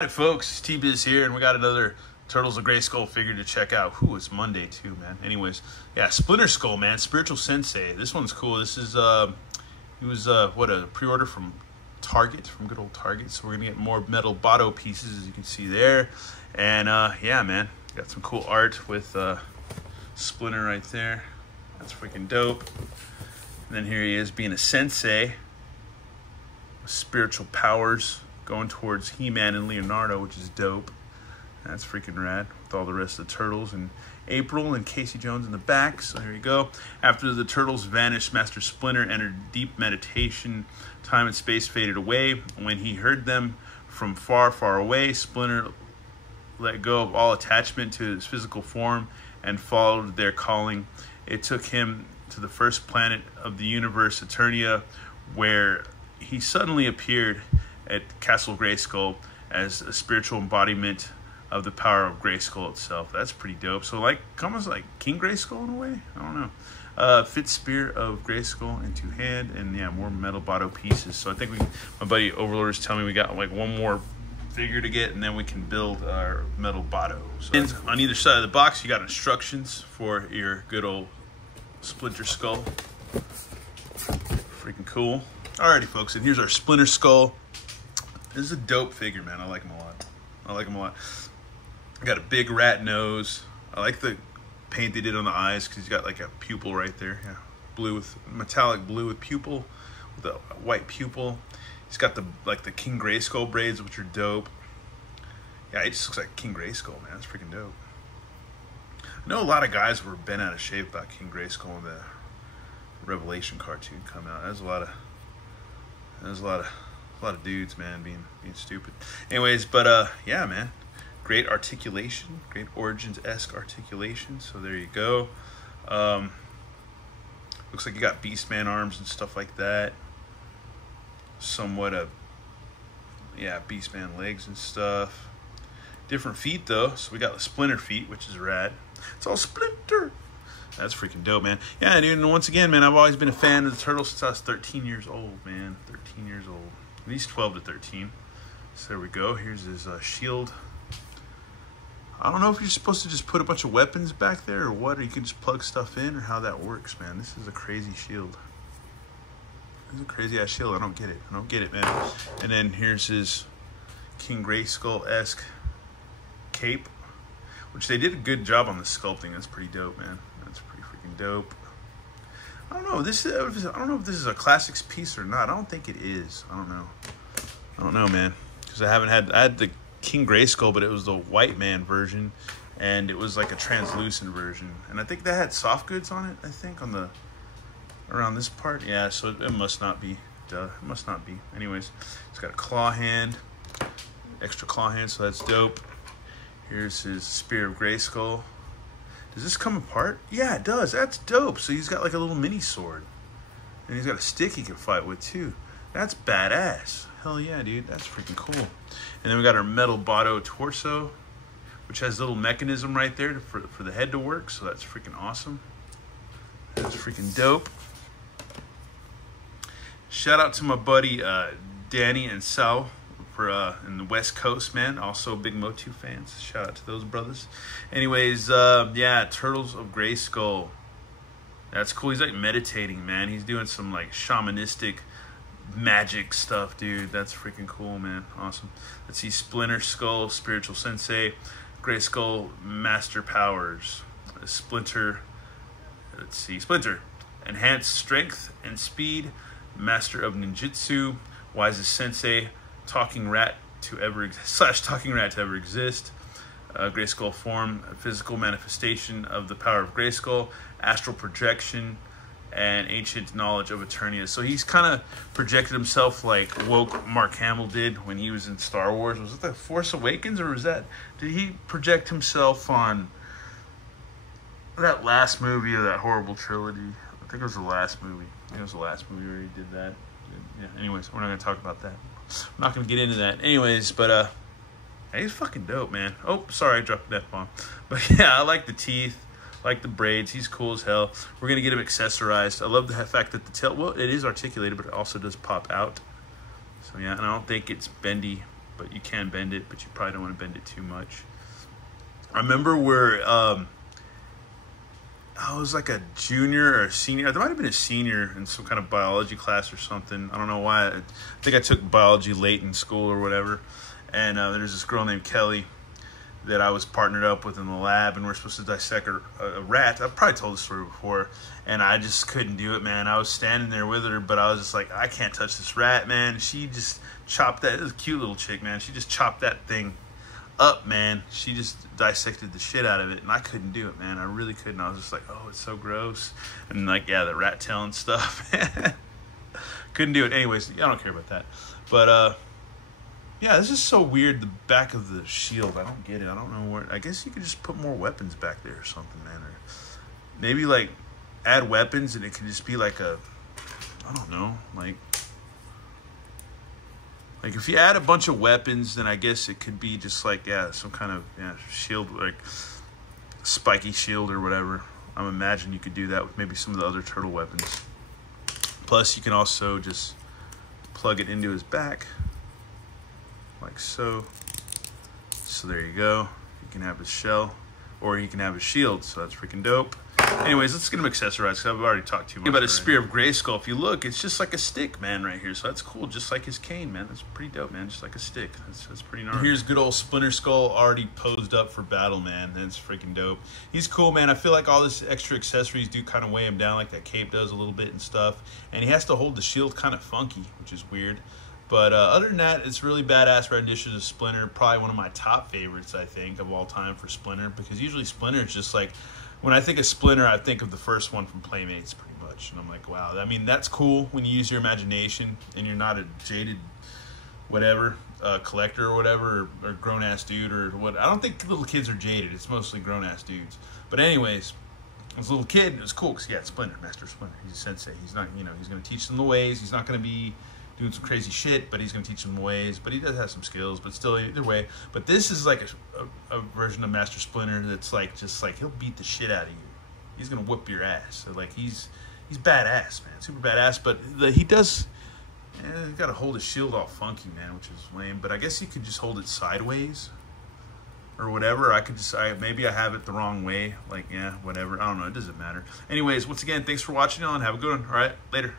Alright folks, T-Biz here, and we got another Turtles of Grayskull figure to check out. Ooh, it's Monday too, man. Anyways, yeah, Splinter Skull, man, Spiritual Sensei. This one's cool. This is, he was, a pre-order from Target, from good old Target. So we're gonna get more metal Botto pieces, as you can see there. And, yeah, man, got some cool art with, Splinter right there. That's freaking dope. And then here he is being a sensei with spiritual powers, going towards He-Man and Leonardo, which is dope. That's freaking rad, with all the rest of the Turtles and April and Casey Jones in the back. So here you go. After the Turtles vanished, Master Splinter entered deep meditation. Time and space faded away. When he heard them from far, far away, Splinter let go of all attachment to his physical form and followed their calling. It took him to the first planet of the universe, Eternia, where he suddenly appeared at Castle Grayskull as a spiritual embodiment of the power of Grayskull itself. That's pretty dope. So like, almost like King Grayskull in a way? I don't know. Fit Spear of Grayskull in two hand, and yeah, more metal Botto pieces. So I think my buddy Overlord's telling me we got like one more figure to get, and then we can build our metal Botto. So on either side of the box, you got instructions for your good old Splinter Skull. Freaking cool. Alrighty folks, and here's our Splinter Skull. This is a dope figure, man. I like him a lot. Got a big rat nose. I like the paint they did on the eyes because he's got like a pupil right there. Yeah, blue with metallic blue with pupil, with a white pupil. He's got the King Grayskull braids, which are dope. Yeah, he just looks like King Grayskull, man. That's freaking dope. I know a lot of guys were bent out of shape about King Grayskull when the Revelation cartoon come out. There's a lot of dudes, man, being stupid. Anyways, but yeah, man, great articulation, great Origins-esque articulation. So there you go. Looks like you got Beastman arms and stuff like that. Somewhat of, yeah, Beastman legs and stuff. Different feet though. So we got the Splinter feet, which is rad. It's all Splinter. That's freaking dope, man. Yeah, dude, and once again, man, I've always been a fan of the Turtles since I was 13 years old, man. 13 years old. At least 12 to 13. So there we go. Here's his shield. I don't know if you're supposed to just put a bunch of weapons back there or what, or you can just plug stuff in, or how that works, man. This is a crazy shield. This is a crazy-ass shield. I don't get it, man. And then here's his King Grayskull-esque cape, which they did a good job on the sculpting. That's pretty dope, man. That's pretty freaking dope. I don't know. I don't know if this is a classics piece or not. I don't think it is. I don't know, man. Because I had the King Grayskull, but it was the white man version, and it was like a translucent version. And I think that had soft goods on it. I think on the around this part. Yeah. So it must not be. Duh. It must not be. Anyways, it's got a claw hand, extra claw hand. So that's dope. Here's his Spear of Grayskull. Does this come apart? Yeah, it does. That's dope. So he's got like a little mini sword. And he's got a stick he can fight with too. That's badass. Hell yeah, dude. That's freaking cool. And then we got our metal Botto torso, which has a little mechanism right there for the head to work. So that's freaking awesome. That's freaking dope. Shout out to my buddy Danny and Sal in the West Coast, man. Also big Motu fans. Shout out to those brothers. Anyways, yeah, Turtles of Grayskull. That's cool. He's like meditating, man. He's doing some like shamanistic magic stuff, dude. That's freaking cool, man. Awesome. Let's see. Splinter Skull, Spiritual Sensei. Grayskull, Master Powers. Splinter. Let's see. Splinter, Enhanced Strength and Speed. Master of Ninjutsu. Wisest Sensei. Talking rat to ever exist. Grayskull form, a physical manifestation of the power of Grayskull, astral projection, and ancient knowledge of Eternia. So he's kind of projected himself like woke Mark Hamill did when he was in Star Wars. Was it The Force Awakens, or did he project himself on that last movie of that horrible trilogy? I think it was the last movie. It was the last movie where he did that. Yeah. Anyways, we're not gonna talk about that. I'm not gonna get into that. Anyways, but hey, he's fucking dope, man. Oh, sorry, I dropped that bomb. But yeah, I like the teeth, I like the braids. He's cool as hell. We're gonna get him accessorized. I love the fact that the tail, well, it is articulated, but it also does pop out. So yeah, and I don't think it's bendy but you can bend it, but you probably don't want to bend it too much. I remember where I was like a junior or a senior. There might have been a senior in some kind of biology class or something. I don't know why. I think I took biology late in school or whatever. And there's this girl named Kelly that I was partnered up with in the lab, and we're supposed to dissect a rat. I've probably told this story before, and I just couldn't do it, man. I was standing there with her, but I was just like, I can't touch this rat, man. She just chopped that. It was a cute little chick, man. She just chopped that thing up, man. She just dissected the shit out of it, and I couldn't do it, man. I really couldn't. I was just like, oh, it's so gross. And like, yeah, the rat tail and stuff. Couldn't do it. Anyways, I don't care about that. But, yeah, this is so weird, the back of the shield. I don't get it. I don't know where. I guess you could just put more weapons back there or something, man. Or maybe, like, add weapons and it could just be like a, I don't know, like if you add a bunch of weapons, then I guess it could be just like, yeah, some kind of shield, like spiky shield or whatever. I'm imagining you could do that with maybe some of the other turtle weapons. Plus, you can also just plug it into his back. Like so. So there you go. You can have his shell, or he can have his shield. So that's freaking dope. Anyways, let's get him accessorized, because I've already talked too much about his Spear of Grayskull. If you look, it's just like a stick, man, right here. So that's cool, just like his cane, man. That's pretty dope, man. Just like a stick. That's pretty gnarly. Here's good old Splinter Skull already posed up for battle, man. That's freaking dope. He's cool, man. I feel like all this extra accessories do kind of weigh him down, like that cape does a little bit and stuff. And he has to hold the shield kind of funky, which is weird. But other than that, it's really badass renditions of Splinter. Probably one of my top favorites, I think, of all time for Splinter. Because usually Splinter is just like, when I think of Splinter, I think of the first one from Playmates, pretty much. And I'm like, wow. I mean, that's cool when you use your imagination and you're not a jaded whatever, collector or whatever, or grown-ass dude or what. I don't think little kids are jaded. It's mostly grown-ass dudes. But anyways, as a little kid, it was cool because, yeah, Splinter, Master Splinter. He's a sensei. He's not, he's going to teach them the ways. He's not going to be doing some crazy shit, but he's going to teach them the ways. But he does have some skills, but still, either way. But this is like a version of Master Splinter that's like, just like, he'll beat the shit out of you. He's going to whip your ass. So like, he's badass, man. Super badass. But he does, he's got to hold his shield all funky, man, which is lame. But I guess you could just hold it sideways or whatever. I could just, maybe I have it the wrong way. Like, yeah, whatever. I don't know. It doesn't matter. Anyways, once again, thanks for watching, y'all, and have a good one. All right, later.